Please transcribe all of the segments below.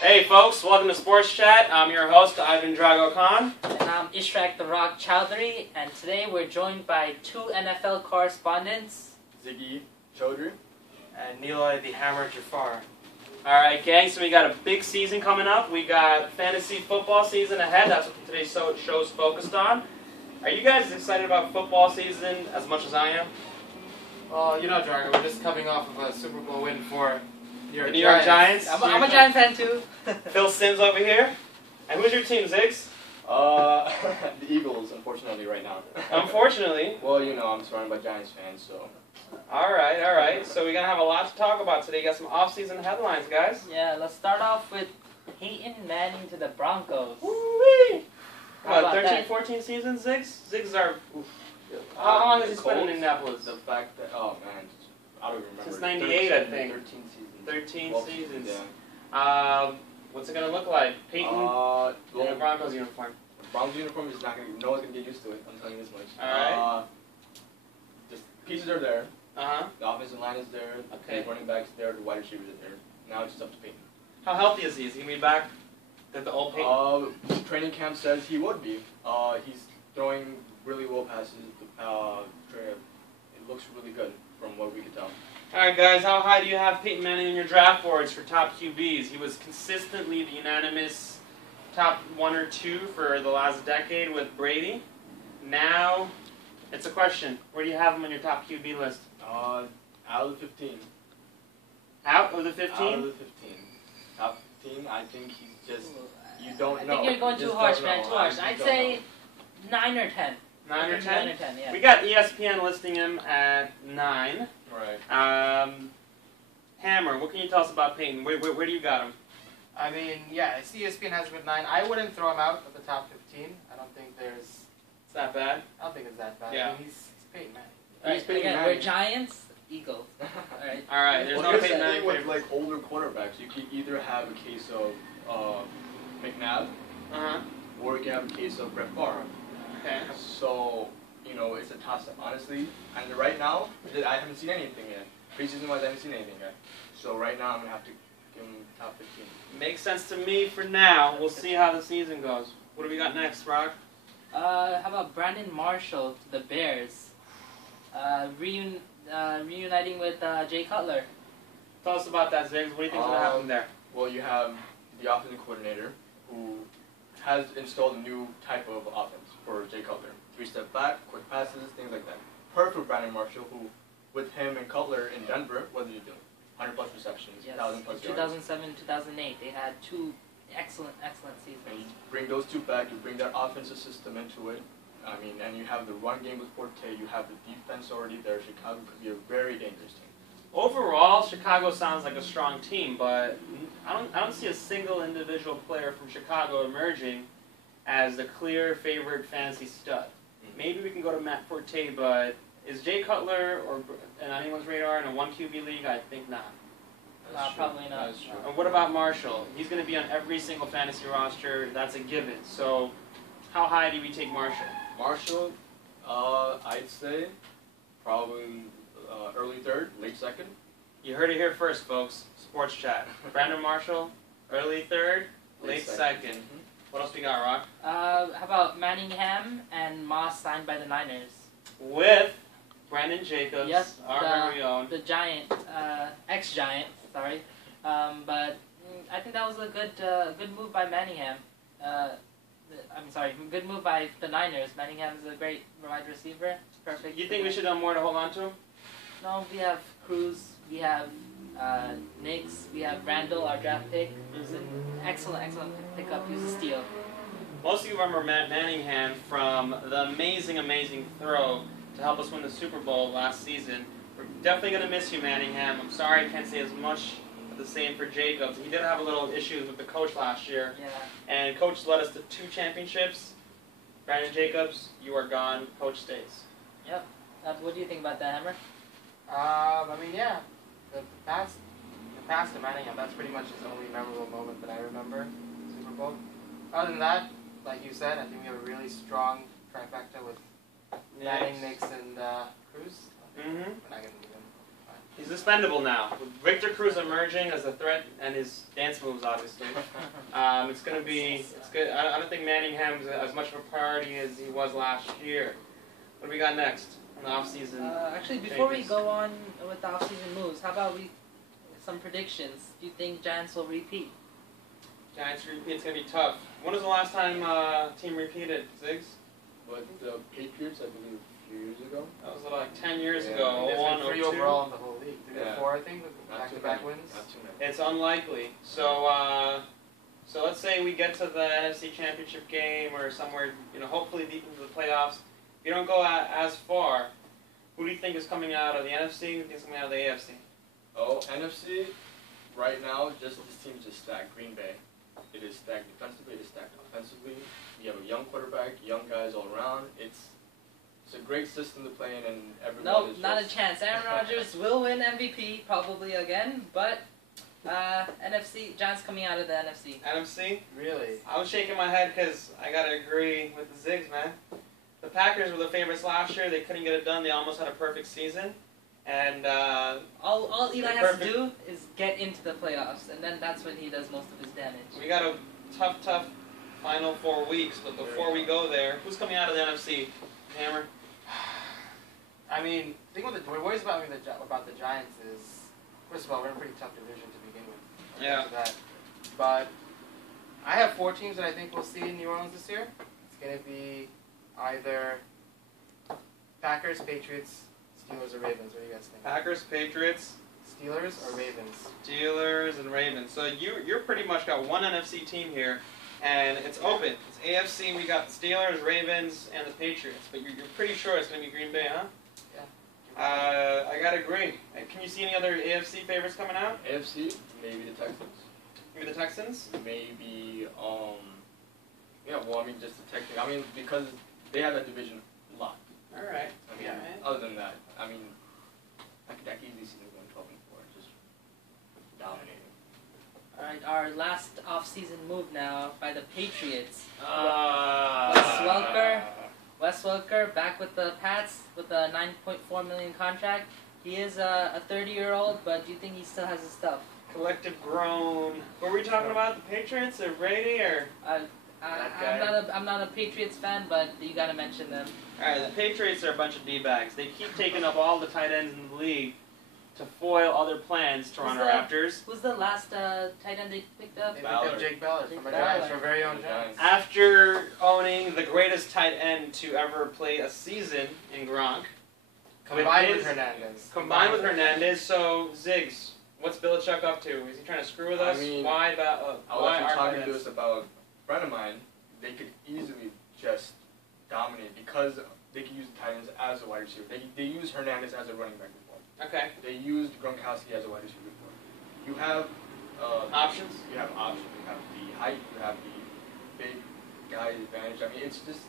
Hey folks, welcome to Sports Chat. I'm your host, Ivan Drago Khan. And I'm Ishrak the Rock Chowdhury, and today we're joined by two NFL correspondents, Ziggy Chaudhry and Niloy the Hammer Jafar. Alright gang, so we got a big season coming up. We got fantasy football season ahead. That's what today's show's focused on. Are you guys excited about football season as much as I am? Well, you know, Drago, we're just coming off of a Super Bowl win for The New York Giants. I'm a Giant fan too. Phil Sims over here. And who's your team, Ziggs? The Eagles, unfortunately, right now. Unfortunately. Well, you know, I'm surrounded by Giants fans, so. Alright. So we're going to have a lot to talk about today. Got some off-season headlines, guys. Yeah, let's start off with Peyton Manning to the Broncos. Woo-wee! How about 13, that? 14 seasons, Ziggs? Ziggs are... How long has he spent in Indianapolis? The fact that, oh man, I don't remember. Since 98, I 13 think. 13 seasons. 13 12 seasons. Yeah. What's it going to look like? Peyton in a Broncos uniform. Broncos uniform is not going to, no one's going to get used to it, I'm telling you this much. Alright. The pieces are there. Uh-huh. The offensive line is there. Okay. The running backs there. The wide receivers are there. Now it's just up to Peyton. How healthy is he? Is he going to be back to the old Peyton? Training camp says he would be. He's throwing really well passes. It looks really good from what we could tell. Alright guys, how high do you have Peyton Manning in your draft boards for top QBs? He was consistently the unanimous top 1 or 2 for the last decade with Brady. Now, it's a question. Where do you have him on your top QB list? Out of the 15. Out of the 15? Out of the 15. Top 15, I think he's just, you don't know. I think you're going too harsh, man, too harsh. I'd say 9 or 10. 9 or 10? 9 or 10, yeah. We got ESPN listing him at 9. Right. Hammer, what can you tell us about Peyton? Where do you got him? I mean, yeah, ESPN has him at 9. I wouldn't throw him out of the top 15. I don't think It's not bad. it's that bad. Yeah. I mean, he's Peyton Manning. Alright, Peyton again, Manning. we're Giants, Eagles. Alright. Alright, there's Well, no here's Peyton the Manning. thing with like older quarterbacks. You can either have a case of McNabb, Uh-huh. or you can have a case of Brett Favre. Okay. So, you know, it's a toss-up, honestly. And right now, I haven't seen anything yet. Preseason-wise, I haven't seen anything yet. So right now, I'm going to have to give him top 15. Makes sense to me for now. We'll see how the season goes. What do we got next, Rock? How about Brandon Marshall to the Bears? Reuniting with Jay Cutler. Tell us about that, Ziggs. What do you think's going to happen there? Well, you have the offensive coordinator who has installed a new type of offense for Jay Cutler. 3-step back, quick passes, things like that. Perfect for Brandon Marshall, who, with him and Cutler in Denver, what did he do? 100-plus receptions, Yes. 1,000-plus In yards. 2007, 2008, they had two excellent seasons. And you bring those two back, you bring that offensive system into it. I mean, and you have the run game with Forte, you have the defense already there. Chicago could be a very dangerous team. Overall, Chicago sounds like a strong team, but I don't see a single individual player from Chicago emerging as the clear favorite fantasy stud. Maybe we can go to Matt Forte, but is Jay Cutler or in anyone's radar in a 1 QB league? I think not. Probably not. That's true. And what about Marshall? He's going to be on every single fantasy roster. That's a given. So how high do we take Marshall? Marshall, I'd say probably early third, late second. You heard it here first, folks. Sports Chat. Brandon Marshall, early third, late second. Mm-hmm. What else we got, Rock? How about Manningham and Moss signed by the Niners? With Brandon Jacobs, Yes, our very own. the Giant, ex-Giant, sorry. But I think that was a good move by Manningham. Good move by the Niners. Manningham is a great wide receiver. Perfect. You think we should have done more to hold on to him? No, we have Cruz, we have Nix, we have Randall, our draft pick, who's an excellent pickup. He was a steal. Most of you remember Matt Manningham from the amazing throw to help us win the Super Bowl last season. We're definitely going to miss you, Manningham. I'm sorry I can't say as much the same for Jacobs. He did have a little issues with the coach last year. Yeah. And coach led us to 2 championships. Brandon Jacobs, you are gone. Coach stays. Yep. What do you think about that, Hammer? I mean, yeah, the pass to Manningham, that's pretty much his only memorable moment that I remember in the Super Bowl. Other than that, like you said, I think we have a really strong trifecta with Manning, Nix, and Cruz. Mm-hmm. We're not going to leave him. He's expendable now. With Victor Cruz emerging as a threat and his dance moves, obviously. It's going to be. It's good. I don't think Manningham's as much of a priority as he was last year. What do we got next in the offseason? Actually, before we go on with the offseason moves, how about some predictions? Do you think Giants will repeat? Giants repeat. It's going to be tough. When was the last time team repeated, Ziggs? But the Patriots, I believe, a few years ago. That was like 10 years Yeah. ago. There's 01, been 3 02. overall in the whole league. 3 Yeah. or 4, I think, with Not too back-to-back many. wins. Not too many. It's unlikely. So let's say we get to the NFC Championship game or somewhere, hopefully deep into the playoffs. If you don't go as far, who do you think is coming out of the NFC? Who do you think is coming out of the AFC? Oh, NFC, right now, this team's just stacked. Green Bay. It is stacked defensively, it is stacked offensively. You have a young quarterback, young guys all around. It's a great system to play in, and everyone Nope, is not a just... chance. Aaron Rodgers will win MVP, probably again, but NFC, Giants coming out of the NFC. NFC? Really? I was shaking my head because I got to agree with the Ziggs, man. The Packers were the favorites last year. They couldn't get it done. They almost had a perfect season. And all Eli has to do is get into the playoffs, and then that's when he does most of his damage. we got a tough final 4 weeks. But before we go there, who's coming out of the NFC? Hammer? I mean, the thing with what worries about me about the Giants is, first of all, we're in a pretty tough division to begin with. Yeah. That. But I have 4 teams that I think we'll see in New Orleans this year. It's going to be either Packers, Patriots, Steelers, or Ravens. What do you guys think? Packers, Patriots, Steelers or Ravens? Steelers, and Ravens. So you're pretty much got one NFC team here, and it's open. It's AFC. We got the Steelers, Ravens, and the Patriots. But you're pretty sure it's going to be Green Bay, huh? Yeah. I gotta agree. Can you see any other AFC favorites coming out? AFC, maybe the Texans. Maybe the Texans. Maybe, just the Texans. I mean, because they have that division locked. All right. I mean, Yeah, man. other than that, I can easily see them going 12-4, just dominating. All right, our last off-season move now by the Patriots. Wes Welker back with the Pats with a $9.4 million contract. He is a 30-year-old, but do you think he still has his stuff? Collective groan. What were we talking about? The Patriots or Brady or? I'm not a Patriots fan, but you got to mention them. All right, the Patriots are a bunch of d-bags. They keep taking up all the tight ends in the league to foil other plans. Toronto Raptors. Who's the last tight end they picked up? They picked up Jake Ballard from our Ballard. Giants, our very own Giants. After owning the greatest tight end to ever play a season in Gronk. Combined with Hernandez. Combined with Hernandez. So, Ziggs, what's Belichick up to? Is he trying to screw with us? I mean, why I was our actually talking tight to ends? us about a friend of mine. They could easily just dominate because they could use the tight ends as a wide receiver. They use Hernandez as a running back before. Okay. They used Gronkowski as a wide receiver before. You have Options? You have options. You have the height. You have the big guy advantage. I mean, it's just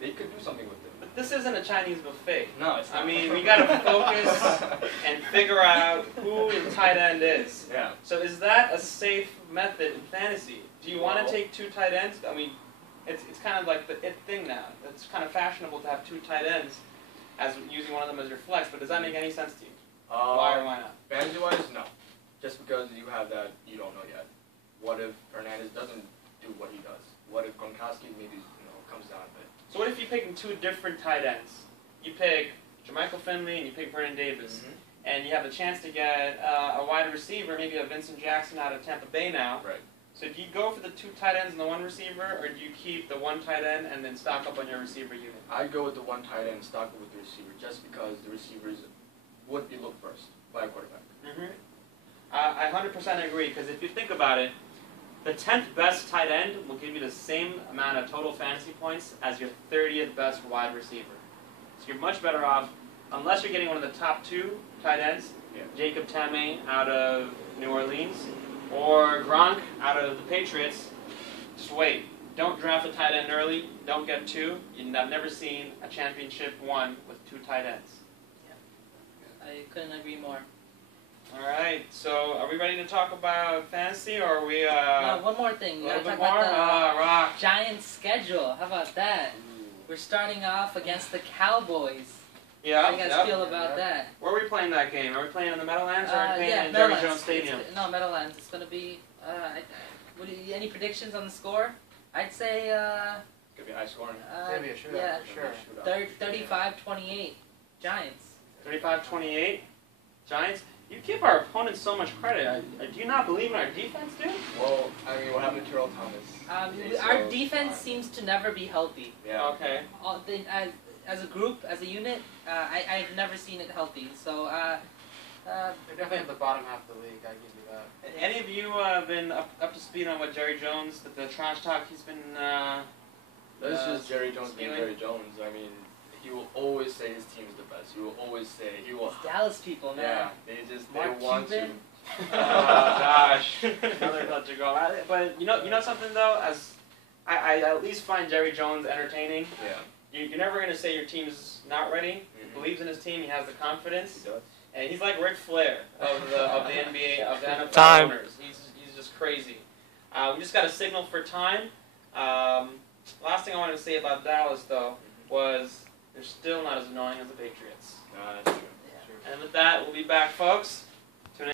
they could do something with it. But this isn't a Chinese buffet. No, it's not. I mean, we got to focus and figure out who the tight end is. Yeah. So is that a safe method in fantasy? Do you want to take 2 tight ends? I mean, it's kind of like the it thing now. It's kind of fashionable to have 2 tight ends as using one of them as your flex. But does that make any sense to you? Why or why not? Fantasy-wise, no. Just because you have that, you don't know yet. What if Hernandez doesn't do what he does? What if Gronkowski maybe comes down a bit? So what if you pick 2 different tight ends? You pick Jermichael Finley and you pick Vernon Davis. Mm-hmm. And you have the chance to get a wide receiver, maybe a Vincent Jackson out of Tampa Bay now. Right. So do you go for the 2 tight ends and the 1 receiver, or do you keep the 1 tight end and then stock up on your receiver unit? I'd go with the 1 tight end and stock it with the receiver, just because the receivers would be looked first by a quarterback. Mm-hmm. I 100% agree, because if you think about it, the 10th best tight end will give you the same amount of total fantasy points as your 30th best wide receiver. So you're much better off, unless you're getting one of the top 2 tight ends, Jacob Tamme out of New Orleans, or Gronk out of the Patriots. Just wait. Don't draft a tight end early. Don't get 2. I've never seen a championship won with 2 tight ends. I couldn't agree more. All right. So are we ready to talk about fantasy, or are we? No, one more thing. A We little gotta bit talk more. about the Rock. Giants' schedule. How about that? We're starting off against the Cowboys. Yeah. How do you guys feel about that? Where are we playing that game? Are we playing in the Meadowlands or are we playing in Jerry Meadowlands. Jones Stadium? No, Meadowlands. It's gonna be. Any predictions on the score? I'd say. It's gonna be high scoring. It's gonna be a shootout yeah, for sure. 35-28, Giants. 35-28, Giants. You give our opponents so much credit. Do you not believe in our defense, dude? Well, I mean, what happened to Terrell Thomas? Our defense seems to never be healthy. Yeah. Okay. As a group, as a unit, I've never seen it healthy. So. They're definitely at the bottom half of the league. I give you that. Any of you been up to speed on what Jerry Jones, the trash talk he's been? That's just Jerry Jones being spewing? Jerry Jones. I mean, he will always say his team is the best. He will always say he will. It's Dallas people, man. Yeah, they Mark want Cuban. to. Oh gosh, another let you go. But you know something though, as I at least find Jerry Jones entertaining. Yeah. You're never gonna say your team's not ready. He believes in his team. He has the confidence. He does. And he's like Ric Flair of the NBA, of the NFL Time. owners. He's just crazy. We just got a signal for time. Last thing I wanted to say about Dallas, though, was they're still not as annoying as the Patriots. That's true. Yeah. And with that, we'll be back, folks.